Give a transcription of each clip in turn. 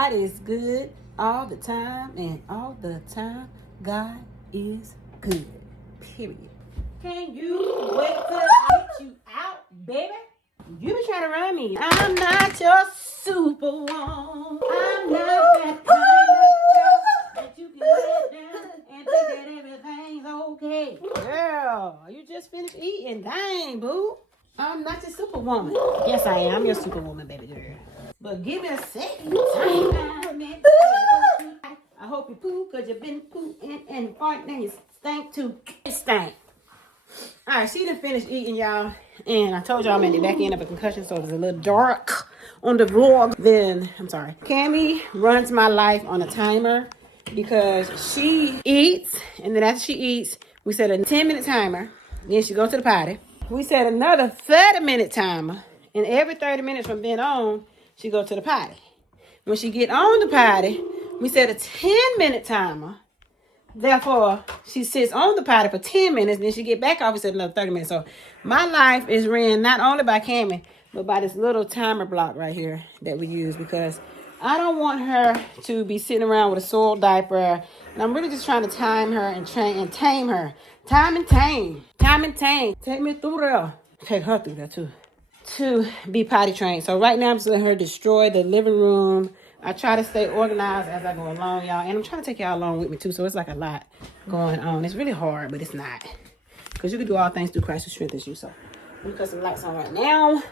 God is good all the time, and all the time, God is good. Period. Can you wait till I get you out, baby? You been trying to run me. I'm not your superwoman. I'm not that kind of girl that you can let down and think that everything's okay. Girl, you just finished eating. Dang, boo. I'm not your superwoman. Yes, I am. I'm your superwoman, baby girl. But give me a second. I hope you poo, because you've been pooing and farting and you stink too. It stank. Alright, she done finished eating, y'all. And I told y'all I'm at the back end of a concussion, so it's a little dark on the vlog. Then, I'm sorry. Cammy runs my life on a timer because she eats, and then after she eats, we set a 10-minute timer. Then she goes to the potty. We set another 30-minute timer. And every 30 minutes from then on, she goes to the potty. When she get on the potty, we set a 10-minute timer. Therefore, she sits on the potty for 10 minutes, then she get back off and set another 30 minutes. So my life is ran not only by Cammy, but by this little timer block right here that we use, because I don't want her to be sitting around with a soiled diaper. And I'm really just trying to time her and train and tame her. Time and tame. Time and tame. Take me through there. Take her through there too. To be potty trained. So right now I'm just letting her destroy the living room. I try to stay organized as I go along, y'all. And I'm trying to take y'all along with me too. So it's like a lot going on. It's really hard, but it's not. Because you can do all things through Christ who strengthens you. So let me put some lights on right now.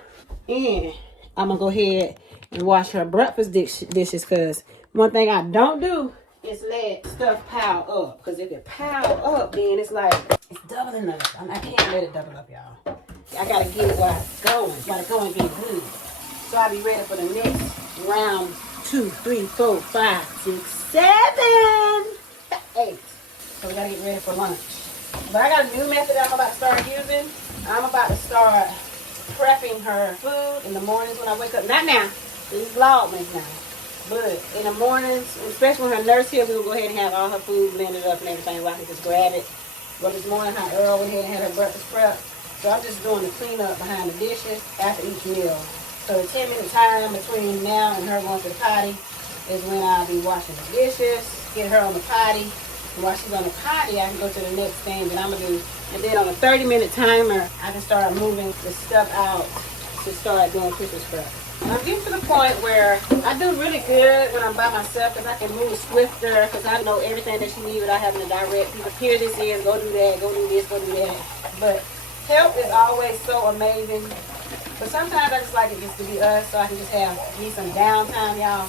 And I'm going to go ahead and wash her breakfast dishes. Because one thing I don't do is let stuff pile up. Because if it pile up, then it's like, it's doubling up. I can't let it double up, y'all. I got to get it while it's going. Got to go and get good. So I'll be ready for the next round. 2, 3, 4, 5, 6, 7, 8. So we gotta get ready for lunch. But I got a new method I'm about to start using. I'm about to start prepping her food in the mornings when I wake up. Not now. This is Vlogmas now. But in the mornings, especially when her nurse here, we will go ahead and have all her food blended up and everything. Where I can just grab it. But this morning, how Earl went ahead and had her breakfast prep. So I'm just doing the cleanup behind the dishes after each meal. So the 10-minute time between now and her going to the potty is when I'll be washing the dishes, get her on the potty. And while she's on the potty, I can go to the next thing that I'm going to do. And then on a 30-minute timer, I can start moving the stuff out to start doing Christmas prep. And I'm getting to the point where I do really good when I'm by myself because I can move swifter because I know everything that she needs without having to direct people. Here this is, go do that, go do this, go do that. But help is always so amazing. But sometimes I just like it just to be us so I can just need some downtime, y'all.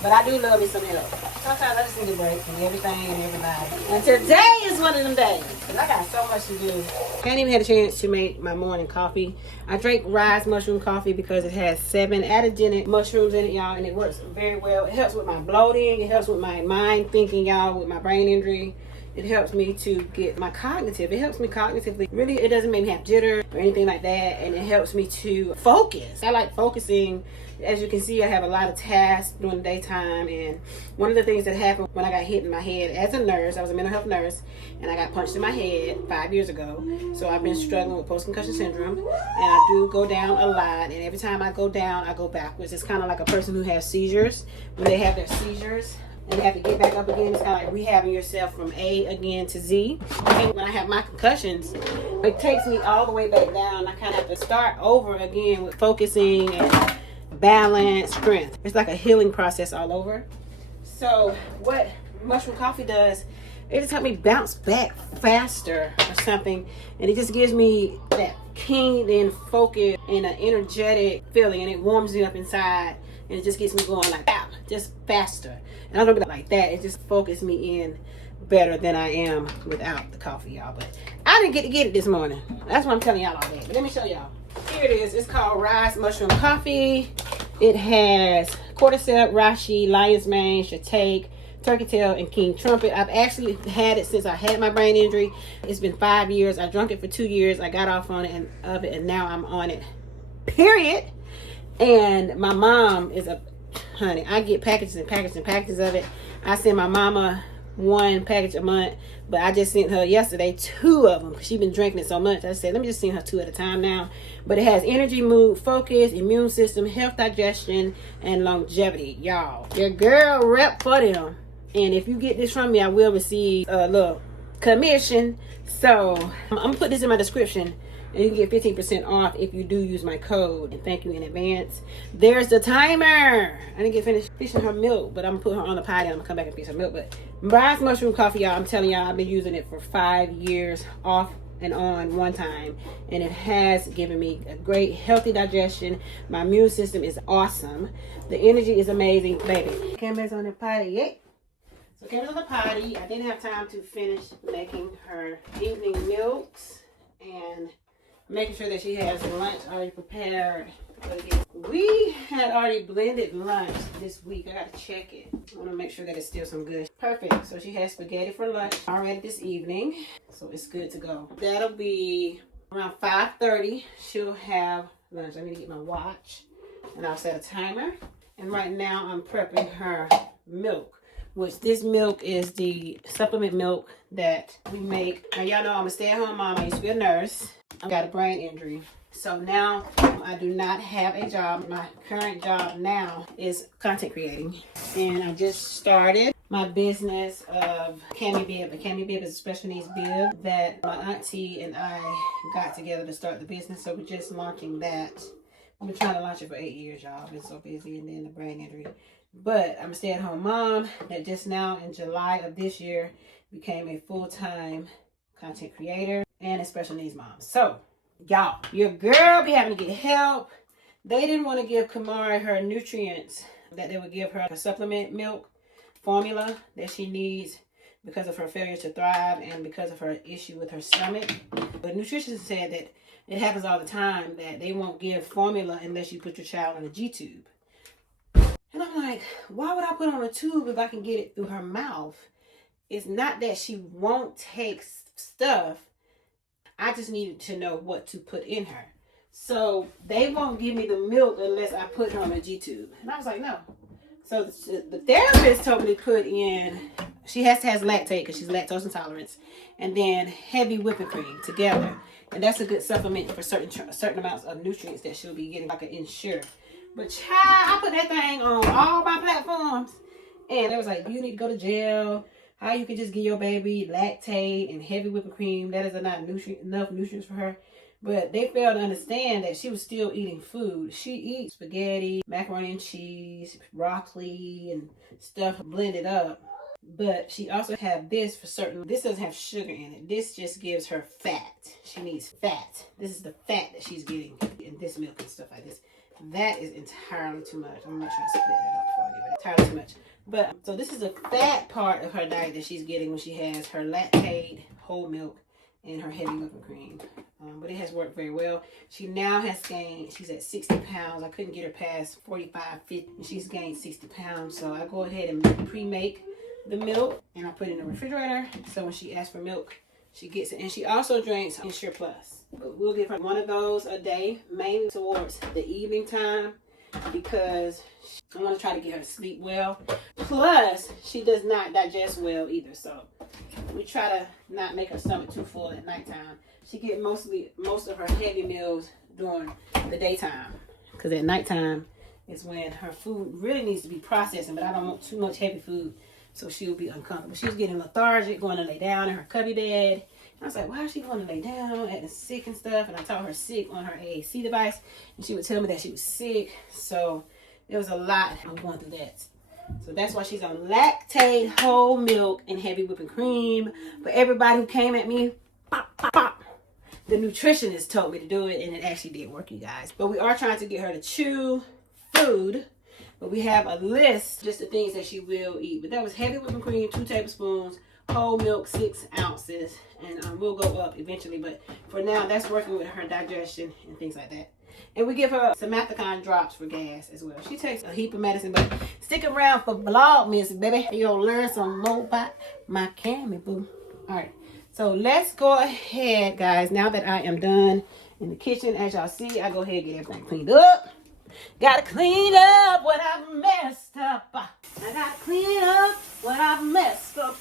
But I do love me some help. Sometimes I just need a break from everything and everybody. And today is one of them days. Because I got so much to do. Can't even have a chance to make my morning coffee. I drink Ryze mushroom coffee because it has 7 adaptogenic mushrooms in it, y'all. And it works very well. It helps with my bloating. It helps with my mind thinking, y'all, with my brain injury. It helps me to get my cognitive. It helps me cognitively. Really, it doesn't make me have jitter or anything like that. And it helps me to focus. I like focusing. As you can see, I have a lot of tasks during the daytime. And one of the things that happened when I got hit in my head as a nurse, I was a mental health nurse, and I got punched in my head 5 years ago. So I've been struggling with post-concussion syndrome. And I do go down a lot. And every time I go down, I go backwards. It's kind of like a person who has seizures. When they have their seizures, and you have to get back up again. It's kind of like rehabbing yourself from A again to Z. And when I have my concussions, it takes me all the way back down. I kind of have to start over again with focusing and balance, strength. It's like a healing process all over. So what mushroom coffee does, it just helps me bounce back faster or something. And it just gives me that keen and focused and an energetic feeling. And it warms me up inside. And it just gets me going like that, just faster. And I don't be like that. It just focuses me in better than I am without the coffee, y'all. But I didn't get to get it this morning. That's why I'm telling y'all all that. But let me show y'all. Here it is. It's called Ryze Mushroom Coffee. It has cordyceps, reishi, lion's mane, shiitake, turkey tail, and king trumpet. I've actually had it since I had my brain injury. It's been 5 years. I drunk it for 2 years. I got off on it and now I'm on it. Period. And my mom is honey, I get packages and packages and packages of it. I send my mama one package a month, but I just sent her yesterday 2 of them because she's been drinking it so much. I said, let me just send her 2 at a time now. But it has energy, mood, focus, immune system, health, digestion, and longevity. Y'all, your girl rep for them. And if you get this from me, I will receive a little commission. So I'm gonna put this in my description, and you can get 15% off if you do use my code. And thank you in advance. There's the timer. I didn't get finished fishing her milk, but I'm gonna put her on the potty. I'm gonna come back and fish her milk. But Ryze mushroom coffee, y'all, I'm telling y'all, I've been using it for 5 years off and on one time, and it has given me a great healthy digestion. My immune system is awesome. The energy is amazing, baby. Camera's on the potty, yay. So Camera's on the potty. I didn't have time to finish making her evening milks and making sure that she has lunch already prepared. We had already blended lunch this week. I gotta check it. I want to make sure that it's still some good. Perfect. So she has spaghetti for lunch already this evening, so it's good to go. That'll be around 5:30. She'll have lunch. I need to get my watch, and I'll set a timer. And right now I'm prepping her milk, which this milk is the supplement milk that we make. Now y'all know I'm a stay-at-home mom. I used to be a nurse. I got a brain injury. So now I do not have a job. My current job now is content creating. And I just started my business of Cami Bib. The Cami Bib is a special needs bib that my auntie and I got together to start the business. So we're just launching that. I've been trying to launch it for 8 years, y'all. I've been so busy, and then the brain injury. But I'm a stay-at-home mom that just now in July of this year became a full-time content creator and a special needs mom. So y'all, your girl be having to get help. They didn't want to give Kamari her nutrients that they would give her, a supplement milk formula that she needs because of her failure to thrive and because of her issue with her stomach. But nutritionists said that it happens all the time, that they won't give formula unless you put your child on a G-tube. And I'm like, why would I put on a tube if I can get it through her mouth? It's not that she won't take stuff. I just needed to know what to put in her. So they won't give me the milk unless I put her on a G-tube. And I was like, no. So the therapist told me to put in, she has to have lactate because she's lactose intolerant, and then heavy whipping cream together. And that's a good supplement for certain amounts of nutrients that she'll be getting, like an Ensure. But child, I put that thing on all my platforms, and it was like, you need to go to jail. How you can just give your baby lactate and heavy whipping cream? That is not enough nutrients for her. But they failed to understand that she was still eating food. She eats spaghetti, macaroni and cheese, broccoli, and stuff blended up. But she also have this for certain. This doesn't have sugar in it. This just gives her fat. She needs fat. This is the fat that she's getting in this milk and stuff like this. That is entirely too much. I'm gonna make sure I split that up before I give it. Entirely too much. But so this is a fat part of her diet that she's getting when she has her lactate, whole milk, and her heavy whipping cream. But it has worked very well. She now has gained, she's at 60 pounds. I couldn't get her past 45, 50, and she's gained 60 pounds. So I go ahead and pre-make the milk, and I put it in the refrigerator. So when she asks for milk, she gets it. And she also drinks Ensure Plus. But we'll give her one of those a day, mainly towards the evening time, because I want to try to get her to sleep well. Plus, she does not digest well either. So we try to not make her stomach too full at nighttime. She gets most of her heavy meals during the daytime, because at nighttime is when her food really needs to be processing. But I don't want too much heavy food, so she'll be uncomfortable. She's getting lethargic, going to lay down in her cubby bed. I was like, why is she going to lay down, acting sick and stuff? And I told her sick on her AAC device, and she would tell me that she was sick. So it was a lot. I'm going through that. So that's why she's on lactate, whole milk, and heavy whipping cream. For everybody who came at me, pop, pop, pop, the nutritionist told me to do it, and it actually did work, you guys. But we are trying to get her to chew food. But we have a list, just the things that she will eat. But that was heavy whipping cream, 2 tablespoons, whole milk, 6 ounces. And we'll go up eventually. But for now, that's working with her digestion and things like that. And we give her some Mathicon drops for gas as well. She takes a heap of medicine, but stick around for Vlogmas, baby. You're going to learn some more about my Cami, boo. All right. So let's go ahead, guys. Now that I am done in the kitchen, as y'all see, I go ahead and get everything cleaned up. Gotta clean up what I've messed up. I gotta clean up what I've messed up.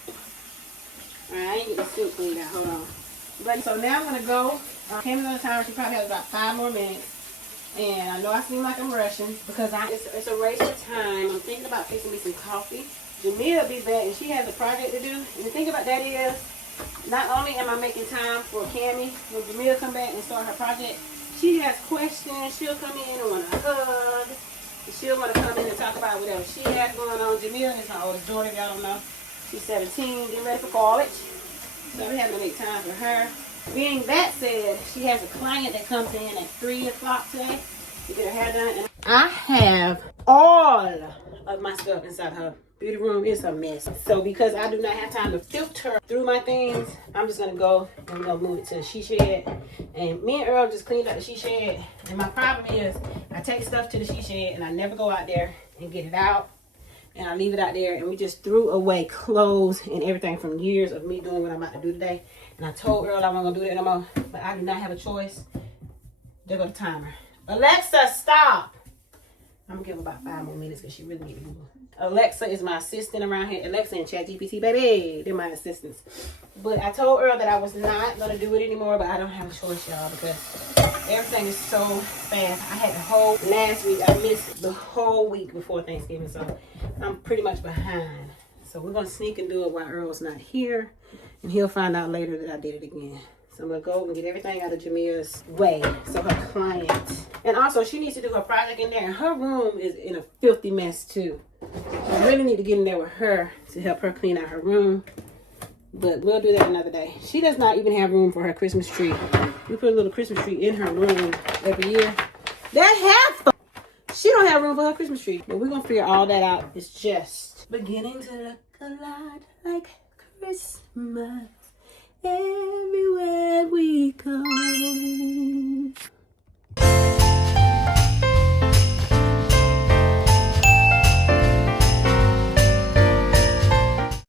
hold on. But so now I'm gonna go. Came another time. She probably has about 5 more minutes. And I know I seem like I'm rushing because it's a race of time. I'm thinking about fixing me some coffee. Jamia will be back and she has a project to do. And the thing about that is, not only am I making time for Cammie, when Jamia come back and start her project, she has questions. She'll come in and want a hug. She'll want to come in and talk about whatever she has going on. Jamia is my oldest daughter, y'all don't know. She's 17, getting ready for college. So we're having to make time for her. Being that said, she has a client that comes in at 3 o'clock today to get her hair done. And I have all of my stuff inside her beauty room. It's a mess. So because I do not have time to filter through my things, I'm just going to go and we're going to move it to the she shed. And me and Earl just cleaned up the she shed. And my problem is I take stuff to the she shed and I never go out there and get it out. And I leave it out there, and we just threw away clothes and everything from years of me doing what I'm about to do today. And I told Earl I wasn't going to do that no more, but I do not have a choice. There go the timer. Alexa, stop. I'm going to give her about 5 more minutes because she really needs to move. Alexa is my assistant around here. Alexa and ChatGPT, baby. They're my assistants. But I told Earl that I was not going to do it anymore, but I don't have a choice, y'all, because everything is so fast. I had the whole last week. I missed the whole week before Thanksgiving, so I'm pretty much behind. So we're going to sneak and do it while Earl's not here, and he'll find out later that I did it again. So I'm going to go and get everything out of Jamia's way, so her client. And also, she needs to do her project in there, and her room is in a filthy mess, too. I really need to get in there with her to help her clean out her room. But we'll do that another day. She does not even have room for her Christmas tree. We put a little Christmas tree in her room every year. She don't have room for her Christmas tree. But we're going to figure all that out. It's just beginning to look a lot like Christmas everywhere we go.